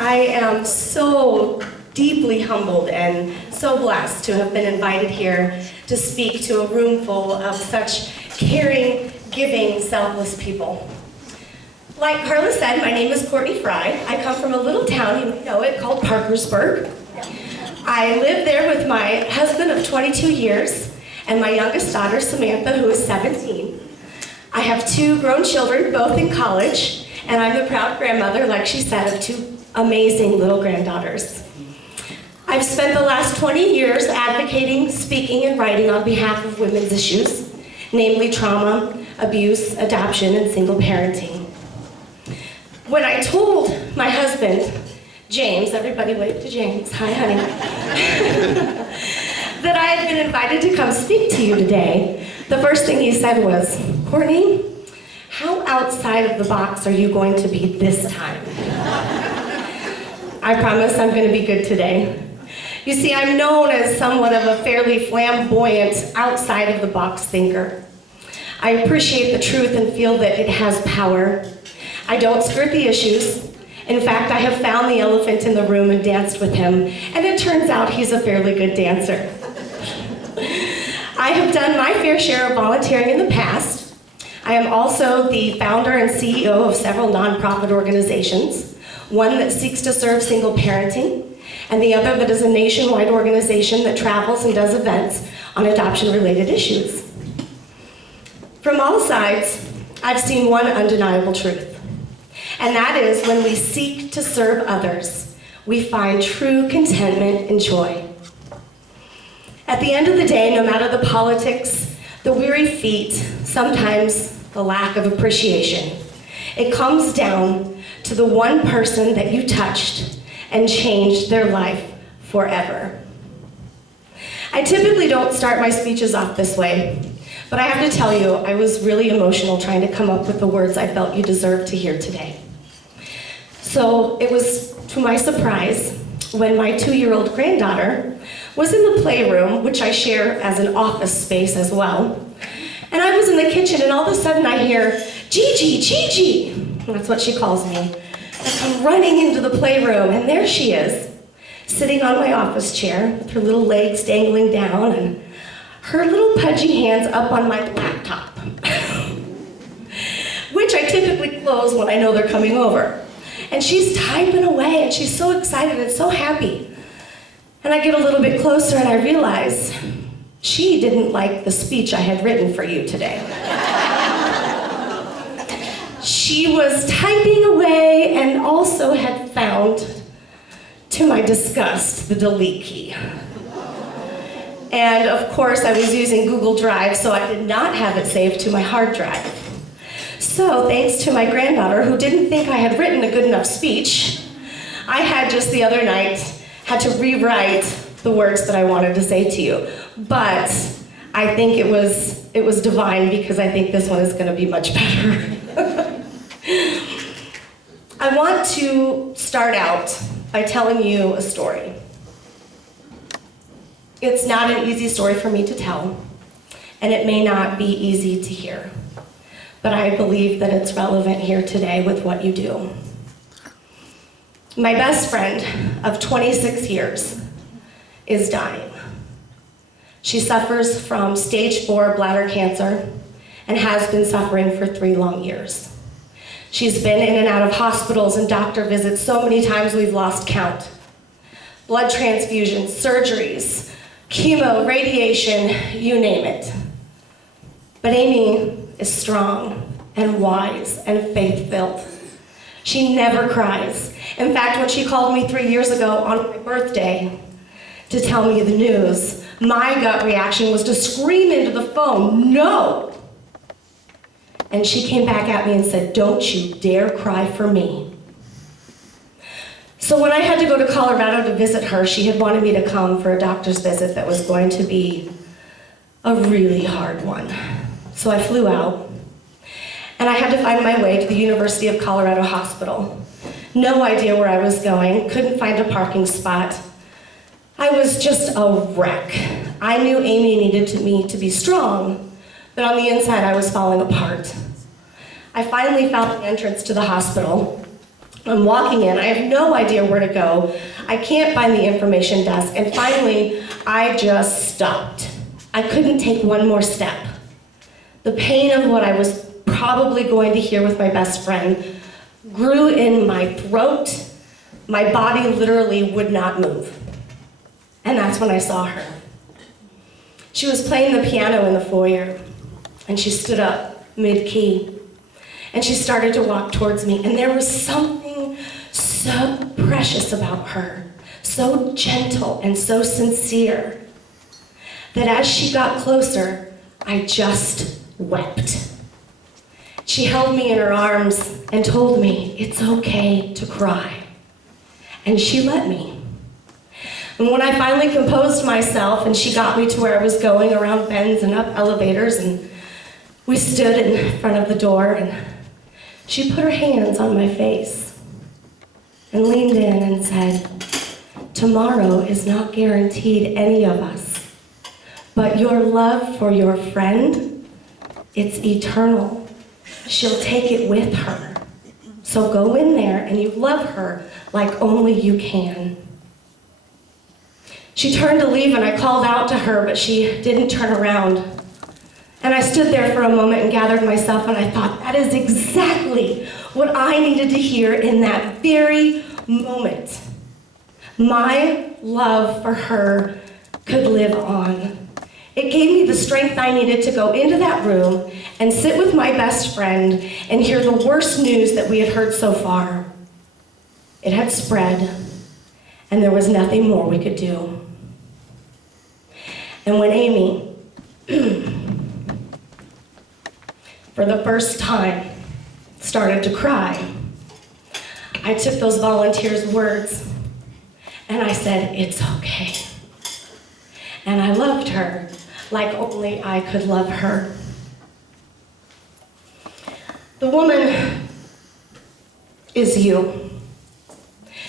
I am so deeply humbled and so blessed to have been invited here to speak to a room full of such caring, giving, selfless people. Like Carla said, my name is Courtney Fry. I come from a little town, you may know it, called Parkersburg. I live there with my husband of 22 years and my youngest daughter, Samantha, who is 17. I have 2 grown children, both in college, and I'm the proud grandmother, like she said, of 2 amazing little granddaughters. I've spent the last 20 years advocating, speaking, and writing on behalf of women's issues, namely trauma, abuse, adoption, and single parenting. When I told my husband, James, everybody wave to James, hi honey, that I had been invited to come speak to you today, the first thing he said was, Courtney, how outside of the box are you going to be this time? I promise I'm going to be good today. You see, I'm known as somewhat of a fairly flamboyant, outside of the box thinker. I appreciate the truth and feel that it has power. I don't skirt the issues. In fact, I have found the elephant in the room and danced with him, and it turns out he's a fairly good dancer. I have done my fair share of volunteering in the past. I am also the founder and CEO of several nonprofit organizations, one that seeks to serve single parenting, and the other that is a nationwide organization that travels and does events on adoption-related issues. From all sides, I've seen one undeniable truth, and that is when we seek to serve others, we find true contentment and joy. At the end of the day, no matter the politics, the weary feet, sometimes the lack of appreciation, it comes down to the one person that you touched and changed their life forever. I typically don't start my speeches off this way, but I have to tell you, I was really emotional trying to come up with the words I felt you deserved to hear today. So it was to my surprise when my 2-year-old granddaughter was in the playroom, which I share as an office space as well, and I was in the kitchen and all of a sudden I hear, Gigi, Gigi, that's what she calls me. I come running into the playroom, and there she is, sitting on my office chair with her little legs dangling down and her little pudgy hands up on my laptop, which I typically close when I know they're coming over. And she's typing away, and she's so excited and so happy. And I get a little bit closer, and I realize she didn't like the speech I had written for you today. She was typing away and also had found, to my disgust, the delete key. And of course, I was using Google Drive, so I did not have it saved to my hard drive. So thanks to my granddaughter, who didn't think I had written a good enough speech, I had just the other night had to rewrite the words that I wanted to say to you. But I think it was divine, because I think this one is going to be much better. I want to start out by telling you a story. It's not an easy story for me to tell, and it may not be easy to hear, but I believe that it's relevant here today with what you do. My best friend of 26 years is dying. She suffers from stage 4 bladder cancer and has been suffering for 3 long years. She's been in and out of hospitals and doctor visits so many times we've lost count. Blood transfusions, surgeries, chemo, radiation, you name it. But Amy is strong and wise and faith-filled. She never cries. In fact, when she called me 3 years ago on my birthday to tell me the news, my gut reaction was to scream into the phone, no! And she came back at me and said, don't you dare cry for me. So when I had to go to Colorado to visit her, she had wanted me to come for a doctor's visit that was going to be a really hard one. So I flew out, and I had to find my way to the University of Colorado Hospital. No idea where I was going, couldn't find a parking spot. I was just a wreck. I knew Amy needed me to be strong, but on the inside I was falling apart. I finally found the entrance to the hospital. I'm walking in, I have no idea where to go. I can't find the information desk, and finally, I just stopped. I couldn't take one more step. The pain of what I was probably going to hear with my best friend grew in my throat. My body literally would not move. And that's when I saw her. She was playing the piano in the foyer, and she stood up mid-key, and she started to walk towards me, and there was something so precious about her, so gentle and so sincere, that as she got closer, I just wept. She held me in her arms and told me it's okay to cry, and she let me. And when I finally composed myself and she got me to where I was going, around bends and up elevators, and we stood in front of the door, and she put her hands on my face and leaned in and said, "Tomorrow is not guaranteed any of us, but your love for your friend, it's eternal. She'll take it with her. So go in there and you love her like only you can." She turned to leave, and I called out to her, but she didn't turn around. And I stood there for a moment and gathered myself, and I thought, that is exactly what I needed to hear in that very moment. My love for her could live on. It gave me the strength I needed to go into that room and sit with my best friend and hear the worst news that we had heard so far. It had spread, and there was nothing more we could do. And when Amy, for the first time, started to cry, I took those volunteers' words and I said, "It's okay." And I loved her like only I could love her. The woman is you.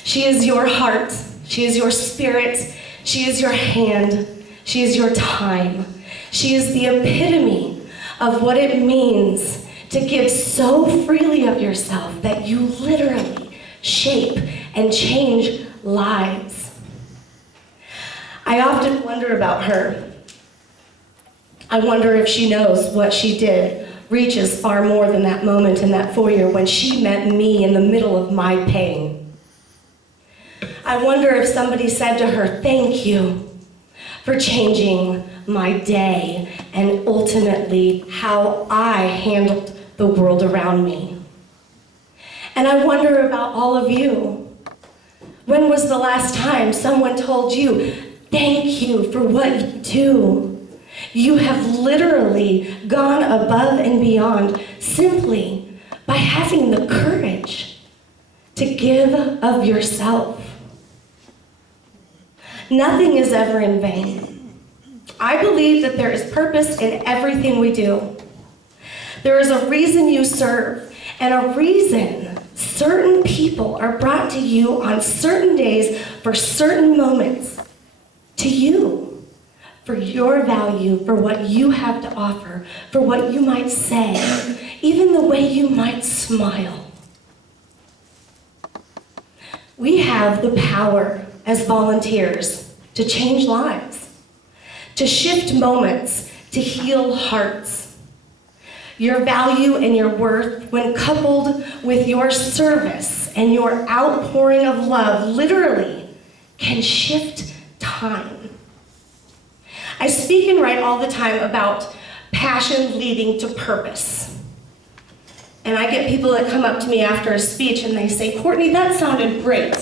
She is your heart. She is your spirit. She is your hand. She is your time. She is the epitome of what it means to give so freely of yourself that you literally shape and change lives. I often wonder about her. I wonder if she knows what she did reaches far more than that moment in that foyer when she met me in the middle of my pain. I wonder if somebody said to her, "Thank you for changing my day and ultimately how I handled the world around me." And I wonder about all of you. When was the last time someone told you, "Thank you for what you do"? You have literally gone above and beyond simply by having the courage to give of yourself. Nothing is ever in vain. I believe that there is purpose in everything we do. There is a reason you serve, and a reason certain people are brought to you on certain days for certain moments, to you, for your value, for what you have to offer, for what you might say, even the way you might smile. We have the power as volunteers to change lives, to shift moments, to heal hearts. Your value and your worth, when coupled with your service and your outpouring of love, literally can shift time. I speak and write all the time about passion leading to purpose. And I get people that come up to me after a speech and they say, "Courtney, that sounded great,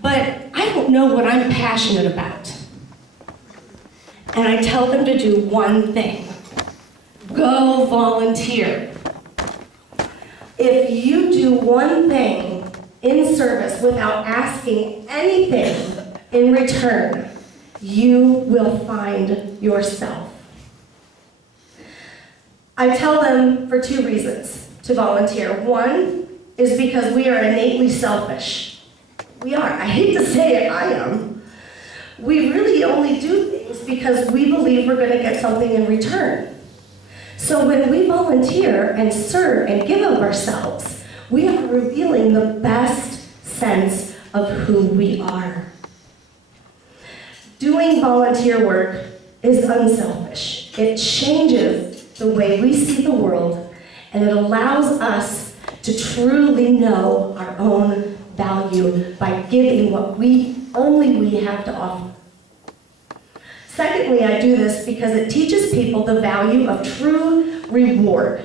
but I don't know what I'm passionate about." And I tell them to do one thing: go volunteer. If you do one thing in service without asking anything in return, you will find yourself. I tell them for two reasons to volunteer. One is because we are innately selfish. We are. I hate to say it, I am. We really only do things because we believe we're going to get something in return. So when we volunteer and serve and give of ourselves, we are revealing the best sense of who we are. Doing volunteer work is unselfish. It changes the way we see the world, and it allows us to truly know our own value by giving what only we have to offer. Secondly, I do this because it teaches people the value of true reward.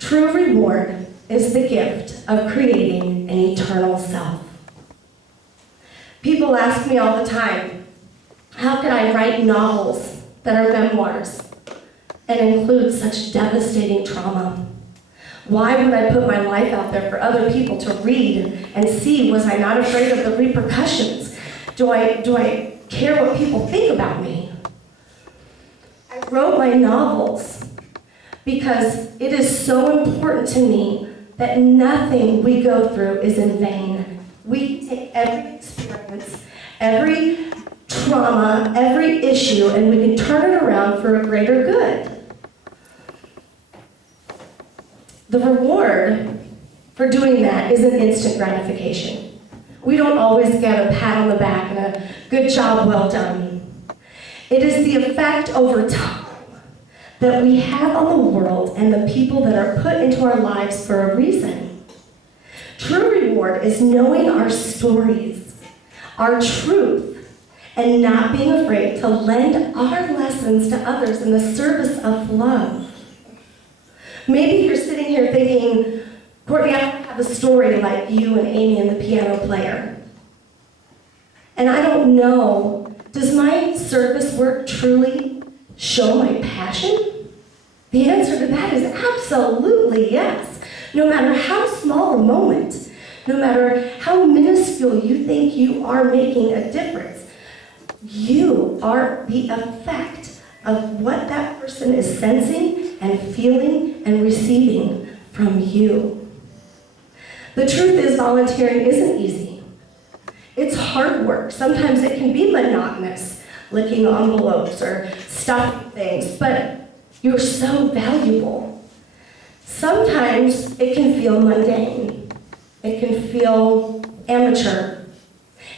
True reward is the gift of creating an eternal self. People ask me all the time, how can I write novels that are memoirs and include such devastating trauma? Why would I put my life out there for other people to read and see? Was I not afraid of the repercussions? Do I care what people think about me? I wrote my novels because it is so important to me that nothing we go through is in vain. We take every experience, every trauma, every issue, and we can turn it around for a greater good. The reward for doing that isn't instant gratification. We don't always get a pat on the back and a good job, well done. It is the effect over time that we have on the world and the people that are put into our lives for a reason. True reward is knowing our stories, our truth, and not being afraid to lend our lessons to others in the service of love. Maybe you're sitting here thinking, Courtney, I don't have a story like you and Amy and the piano player. And I don't know, does my service work truly show my passion? The answer to that is absolutely yes. No matter how small a moment, no matter how minuscule you think you are making a difference, you are the effect of what that person is sensing and feeling and receiving from you. The truth is, volunteering isn't easy. It's hard work. Sometimes it can be monotonous, licking envelopes or stuffing things, but you're so valuable. Sometimes it can feel mundane. It can feel amateur.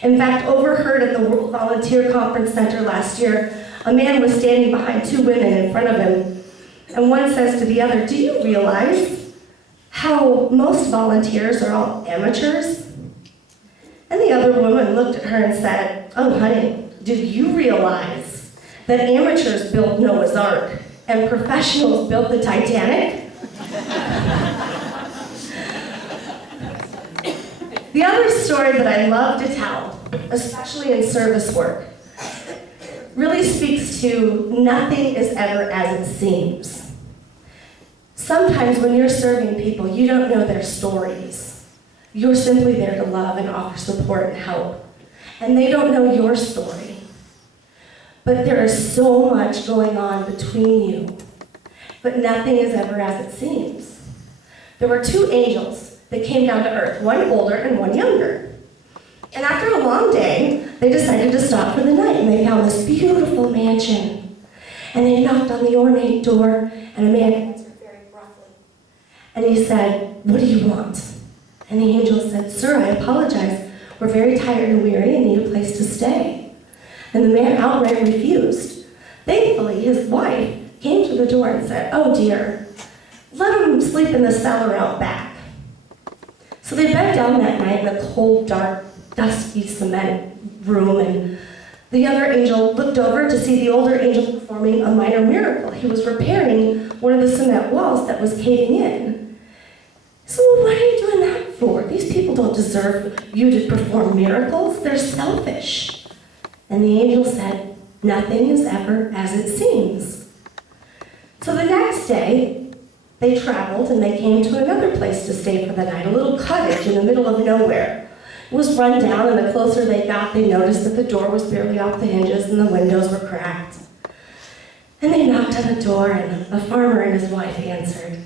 In fact, overheard at the World Volunteer Conference Center last year, a man was standing behind two women in front of him, and one says to the other, "Do you realize how most volunteers are all amateurs?" And the other woman looked at her and said, "Oh, honey, do you realize that amateurs built Noah's Ark and professionals built the Titanic?" The other story that I love to tell, especially in service work, really speaks to nothing is ever as it seems. Sometimes when you're serving people, you don't know their stories. You're simply there to love and offer support and help. And they don't know your story. But there is so much going on between you. But nothing is ever as it seems. There were two angels that came down to earth, one older and one younger. And after a long day, they decided to stop for the night, and they found this beautiful mansion. And they knocked on the ornate door, and a man answered very gruffly. And he said, "What do you want?" And the angel said, "Sir, I apologize. We're very tired and weary and need a place to stay." And the man outright refused. Thankfully, his wife came to the door and said, "Oh dear, let him sleep in the cellar out back." So they bed down that night in the cold, dark, dusty cement room, and the other angel looked over to see the older angel performing a minor miracle. He was repairing one of the cement walls that was caving in. So what are you doing that for? These people don't deserve you to perform miracles. They're selfish. And the angel said, "Nothing is ever as it seems." So the next day, they traveled and they came to another place to stay for the night, a little cottage in the middle of nowhere. It was run down, and the closer they got, they noticed that the door was barely off the hinges and the windows were cracked. And they knocked on the door, and a farmer and his wife answered.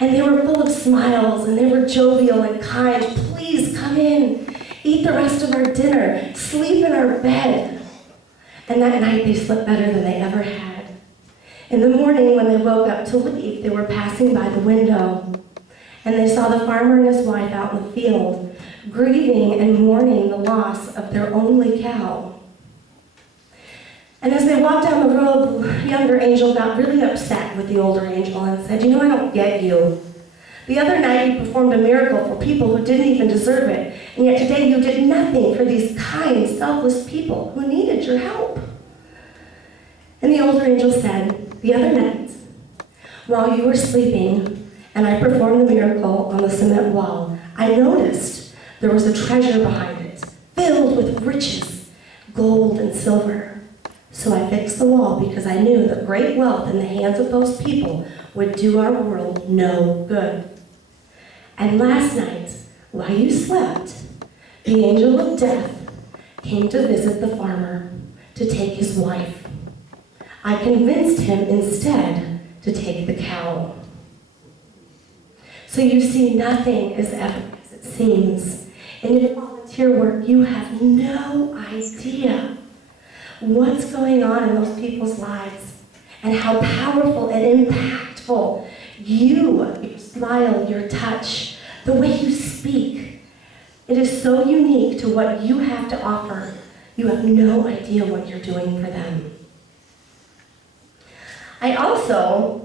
And they were full of smiles, and they were jovial and kind. "Please come in, eat the rest of our dinner, sleep in our bed." And that night they slept better than they ever had. In the morning, when they woke up to leave, they were passing by the window, and they saw the farmer and his wife out in the field, grieving and mourning the loss of their only cow. And as they walked down the road, the younger angel got really upset with the older angel and said, "You know, I don't get you. The other night you performed a miracle for people who didn't even deserve it, and yet today you did nothing for these kind, selfless people who needed your help." And the older angel said, "The other night, while you were sleeping and I performed the miracle on the cement wall, I noticed there was a treasure behind it, filled with riches, gold and silver. So I fixed the wall because I knew that great wealth in the hands of those people would do our world no good. And last night, while you slept, the angel of death came to visit the farmer to take his wife. I convinced him instead to take the cow." So you see, nothing is ever as it seems. In your volunteer work, you have no idea what's going on in those people's lives and how powerful and impactful your smile, your touch, the way you speak, it is so unique to what you have to offer. You have no idea what you're doing for them. I also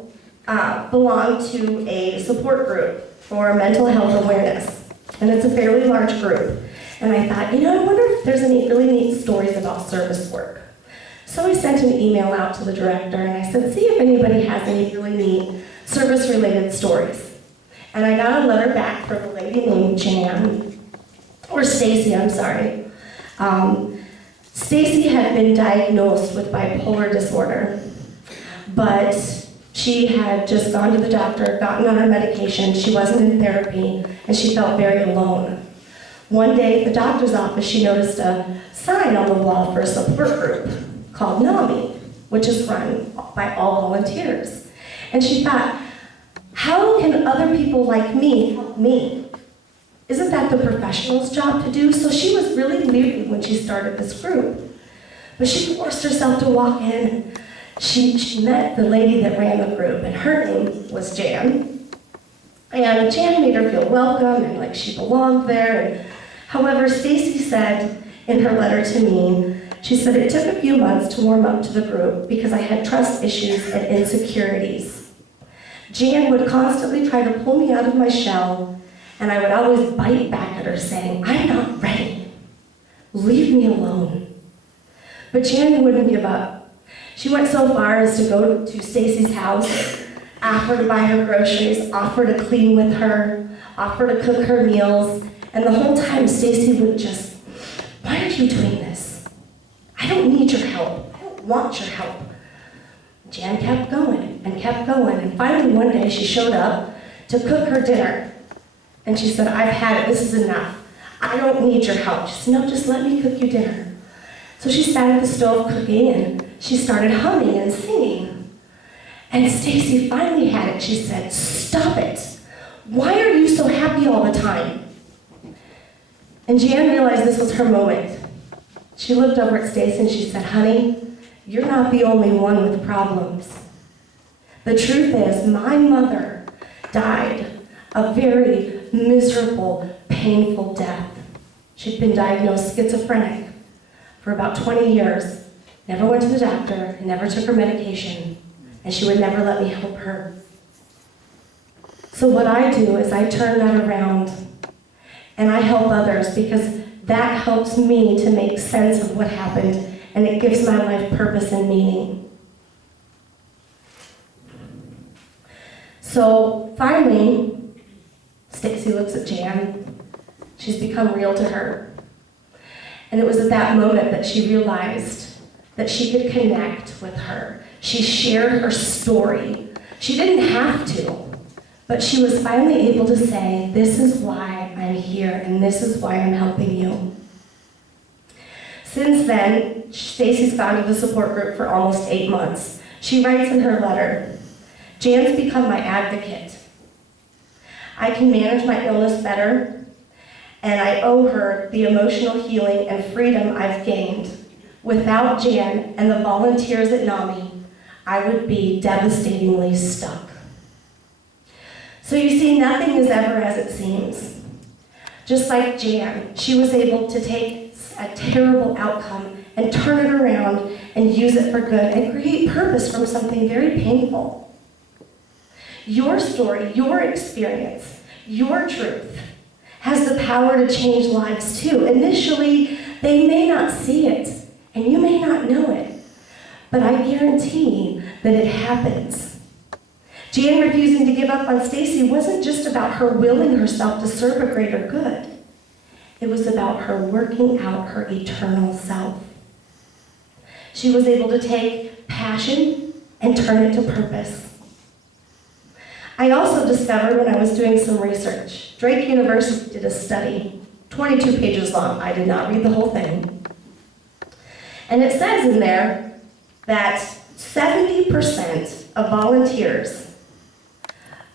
belong to a support group for mental health awareness, and it's a fairly large group. And I thought, I wonder if there's any really neat stories about service work. So I sent an email out to the director, and I said, see if anybody has any really neat service-related stories. And I got a letter back from a lady named Stacy, I'm sorry. Stacy had been diagnosed with bipolar disorder, but she had just gone to the doctor, gotten on her medication, she wasn't in therapy, and she felt very alone. One day at the doctor's office, she noticed a sign on the wall for a support group called NAMI, which is run by all volunteers. And she thought, how can other people like me help me? Isn't that the professional's job to do? So she was really leery when she started this group. But she forced herself to walk in. She met the lady that ran the group, and her name was Jan. And Jan made her feel welcome and like she belonged there. And, however, Stacy said in her letter to me, she said, it took a few months to warm up to the group because I had trust issues and insecurities. Jan would constantly try to pull me out of my shell, and I would always bite back at her saying, I'm not ready. Leave me alone. But Jan wouldn't give up. She went so far as to go to Stacy's house, offer to buy her groceries, offer to clean with her, offer to cook her meals, and the whole time Stacy would just, why are you doing this? I don't need your help. I don't want your help. Jan kept going, and finally one day she showed up to cook her dinner. And she said, I've had it, this is enough. I don't need your help. She said, no, just let me cook you dinner. So she sat at the stove cooking, and she started humming and singing. And Stacy finally had it. She said, stop it. Why are you so happy all the time? And Jan realized this was her moment. She looked over at Stacy and she said, honey, you're not the only one with problems. The truth is, my mother died a very miserable, painful death. She'd been diagnosed schizophrenic for about 20 years, never went to the doctor, never took her medication, and she would never let me help her. So what I do is I turn that around and I help others because that helps me to make sense of what happened, and it gives my life purpose and meaning. So finally, Stacy looks at Jan. She's become real to her. And it was at that moment that she realized that she could connect with her. She shared her story. She didn't have to, but she was finally able to say, this is why I'm here, and this is why I'm helping you. Since then, Stacy's founded the support group for almost 8 months. She writes in her letter, Jan's become my advocate. I can manage my illness better, and I owe her the emotional healing and freedom I've gained. Without Jan and the volunteers at NAMI, I would be devastatingly stuck. So you see, nothing is ever as it seems. Just like Jan, she was able to take a terrible outcome and turn it around and use it for good and create purpose from something very painful. Your story, your experience, your truth has the power to change lives too. Initially, they may not see it, and you may not know it, but I guarantee that it happens. Jan refusing to give up on Stacy wasn't just about her willing herself to serve a greater good. It was about her working out her eternal self. She was able to take passion and turn it to purpose. I also discovered when I was doing some research, Drake University did a study, 22 pages long. I did not read the whole thing. And it says in there that 70% of volunteers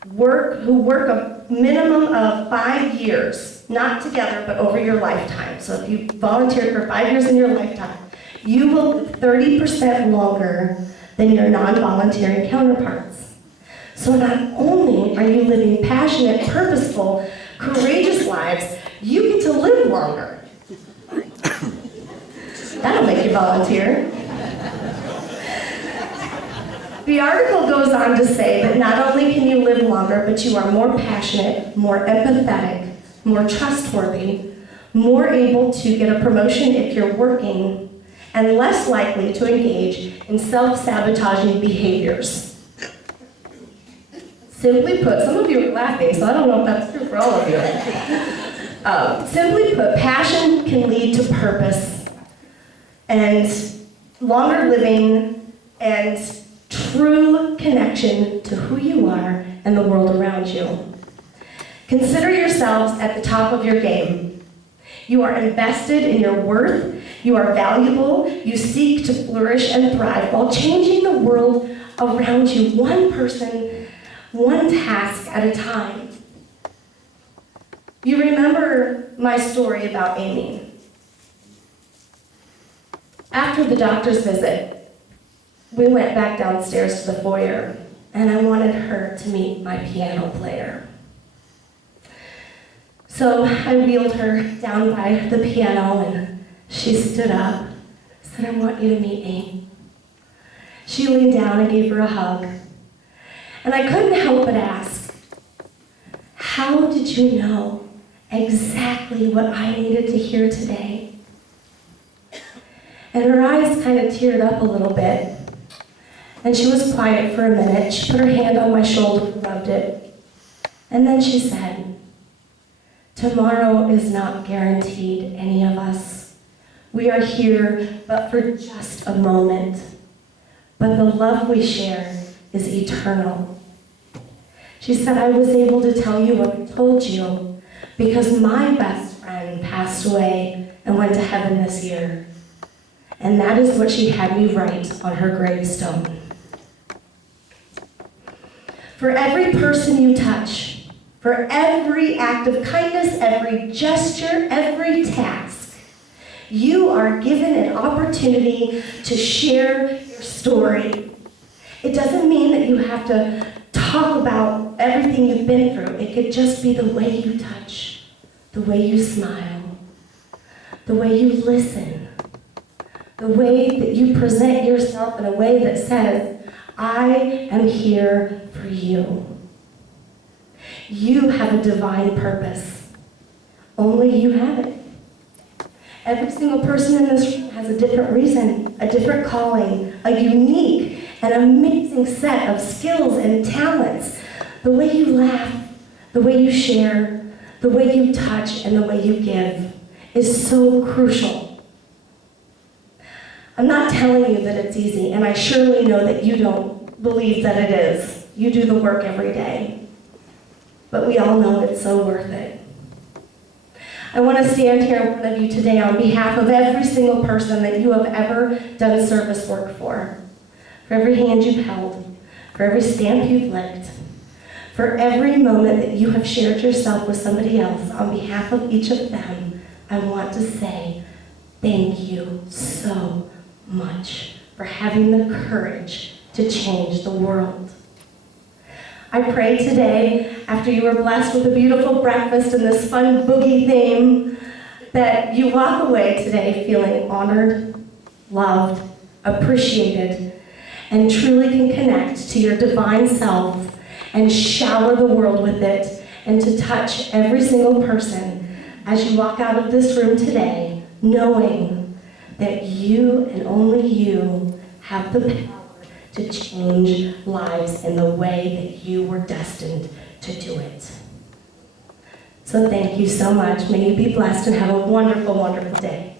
who work a minimum of 5 years, not together, but over your lifetime. So if you volunteered for 5 years in your lifetime, you will live 30% longer than your non-volunteering counterparts. So not only are you living passionate, purposeful, courageous lives, you get to live longer. That'll make you volunteer. The article goes on to say that not only can you live longer, but you are more passionate, more empathetic, more trustworthy, more able to get a promotion if you're working, and less likely to engage in self-sabotaging behaviors. Simply put, some of you are laughing, so I don't know if that's true for all of you. Simply put, passion can lead to purpose and longer living and true connection to who you are and the world around you. Consider yourselves at the top of your game. You are invested in your worth, you are valuable, you seek to flourish and thrive while changing the world around you, one person, one task at a time. You remember my story about Amy. After the doctor's visit, we went back downstairs to the foyer, and I wanted her to meet my piano player. So I wheeled her down by the piano, and she stood up, said, "I want you to meet Amy." She leaned down and gave her a hug. And I couldn't help but ask, "How did you know exactly what I needed to hear today?" And her eyes kind of teared up a little bit. And she was quiet for a minute. She put her hand on my shoulder and rubbed it. And then she said, "Tomorrow is not guaranteed any of us. We are here but for just a moment. But the love we share is eternal." She said, "I was able to tell you what I told you because my best friend passed away and went to heaven this year. And that is what she had me write on her gravestone. For every person you touch, for every act of kindness, every gesture, every task, you are given an opportunity to share your story. It doesn't mean that you have to talk about everything you've been through. It could just be the way you touch, the way you smile, the way you listen, the way that you present yourself in a way that says, "I am here for you." You have a divine purpose. Only you have it. Every single person in this room has a different reason, a different calling, a unique and amazing set of skills and talents. The way you laugh, the way you share, the way you touch, and the way you give is so crucial. I'm not telling you that it's easy, and I surely know that you don't believe that it is. You do the work every day. But we all know it's so worth it. I want to stand here in front of you today on behalf of every single person that you have ever done service work for every hand you've held, for every stamp you've licked, for every moment that you have shared yourself with somebody else. On behalf of each of them, I want to say thank you so much for having the courage to change the world. I pray today, after you were blessed with a beautiful breakfast and this fun boogie theme, that you walk away today feeling honored, loved, appreciated, and truly can connect to your divine self and shower the world with it, and to touch every single person as you walk out of this room today, knowing that you and only you have the power to change lives in the way that you were destined to do it. So thank you so much. May you be blessed and have a wonderful, wonderful day.